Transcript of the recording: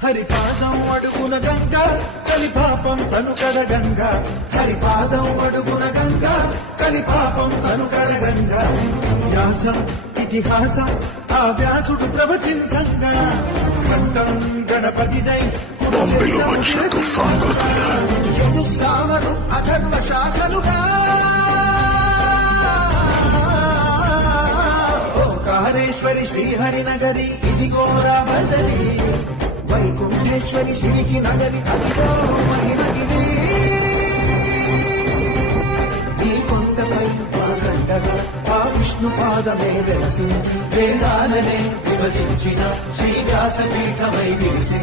హరిపాదం అడుగున గంగ కలిపాపం తను కడగంగ హరిపాదం అడుగున గంగ కలిపాపం తను కడగంగ వ్యాసం ఇతిహాసం ఆ వ్యాసుడు ప్రవచించంగా కంఠం గణపతిదై బాంబేలో వచ్చిన తుఫాన్ గుర్తుందా? యజుస్సామరు అధర్వ శాఖలుగా ఓంకారేశ్వరి శ్రీహరినగరి ఇదిగో రామదరి వైకుంఠేశ్వరి శివికి నగరి అదిగో మహిమగిరి ఈ కొండపై గంగగా ఆ విష్ణు పాదమే వెలసి వేదాలనే విభజించిన శ్రీ వ్యాసపీఠమై విరిసి